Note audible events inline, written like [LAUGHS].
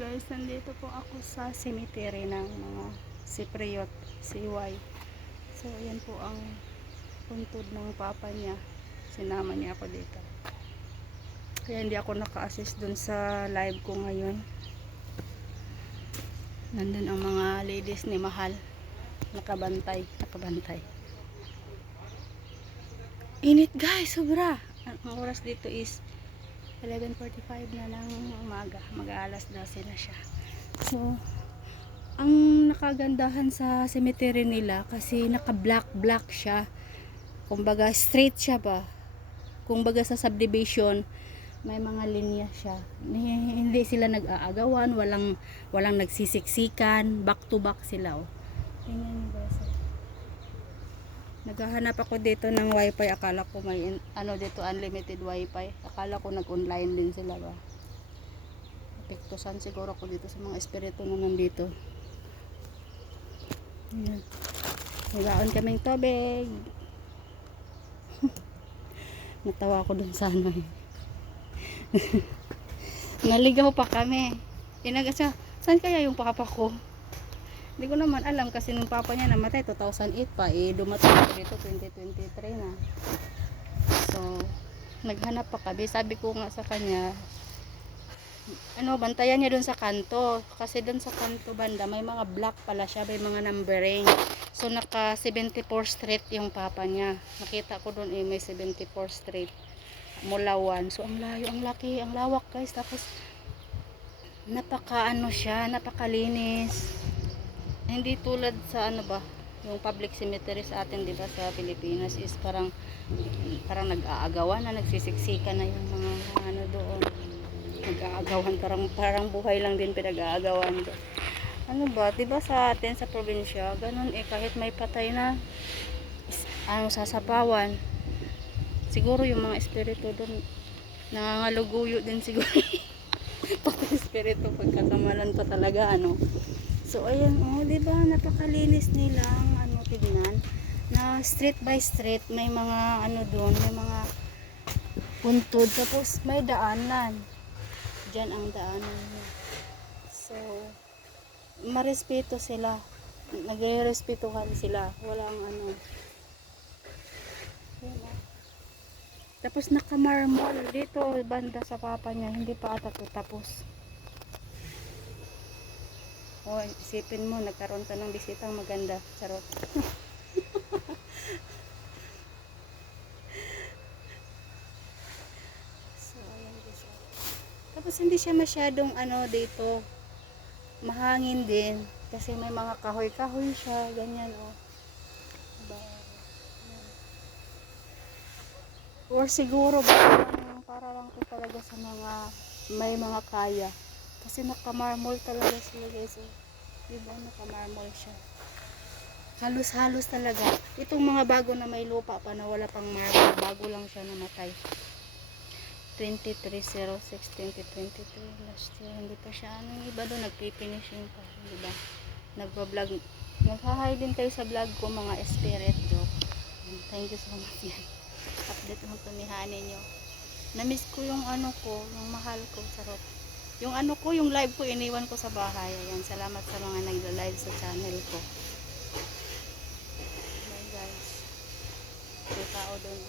guys, nandito po ako sa cemetery ng mga Cypriot, CY. So, ayan po ang puntod ng papa niya. Sinama niya ako dito. Kaya hindi ako naka-assist dun sa live ko ngayon. Nandun ang mga ladies ni Mahal. Nakabantay, nakabantay. Init guys, sobra. Ang oras dito is 11.45 na ng umaga. Mag-aalas 12 na siya. So, ang nakagandahan sa cemetery nila kasi naka-black-black siya. Kumbaga, straight siya ba? Kumbaga sa subdivision, may mga linya siya. Hindi sila nag-aagawan, walang, walang nagsisiksikan, back to back sila. Oh. Tingnan niyo guys. Naghahanap ako dito ng wifi. Akala ko may ano dito unlimited wifi. Akala ko nag-online din sila ba. Apektusan siguro ako dito sa mga espiritu na nandito. Ayan. Nagaon kaming tubig. [LAUGHS] Natawa ko dun sa ano eh. [LAUGHS] Naligaw pa kami. Inaga siya, saan kaya yung papa ko? Hindi ko naman alam kasi nung papa niya namatay 2008 pa eh dumating ako dito 2023 na. So naghanap pa kami. Sabi ko nga sa kanya ano, bantayan niya doon sa kanto. Kasi doon sa kanto banda, may mga black pala siya, may mga numbering. So, naka 74 street yung papa niya. Nakita ko doon eh, may 74 street. Mulawan. So, ang layo, ang laki, ang lawak guys. Tapos, napaka ano siya, napakalinis hindi tulad sa ano ba yung public cemetery sa atin di ba sa Pilipinas is parang parang nag-aagawan na nagsisiksikan na yung mga ano doon. Nag-aagawan parang parang buhay lang din pinag-aagawan. Ano ba di ba sa atin sa probinsya ganun eh kahit may patay na ano sasapawan siguro yung mga espiritu doon nangangaluguyo din siguro. [LAUGHS] Pati espiritu pagkakamalan pa talaga ano So, ayan, oh, di ba napakalinis nilang ano, tignan. Na street by street, may mga ano doon, may mga puntod. Tapos, may daanan. Diyan ang daanan. So, marespeto sila. Nagre-respetuhan sila. Walang ano. Yan, oh. Tapos, nakamarmol dito, banda sa papa niya. Hindi pa ata tapos. O, isipin mo, nagkaroon ka ng bisitang maganda. Charot. [LAUGHS] so, ayan guys. oh. Tapos hindi siya masyadong ano dito. Mahangin din. Kasi may mga kahoy-kahoy siya. Ganyan oh. Diba? Or siguro ba parang para lang to talaga sa mga may mga kaya. Kasi nakamarmol talaga sila guys. Eh. Diba nakamarmol siya. Halos-halos talaga. Itong mga bago na may lupa pa na wala pang marble. Bago lang siya namatay. 2306-2023 last year. Hindi pa siya ano. Iba doon nagpifinishing pa. Diba? Nagpa-vlog. Naghahay din kayo sa vlog ko mga spirit joke. Thank you so much yan. Update mo tumihanin nyo. Namiss ko yung ano ko, yung mahal ko, sarot. Yung ano ko, yung live ko, iniwan ko sa bahay. Ayan, salamat sa mga nagla-live sa channel ko. Bye guys. May tao doon.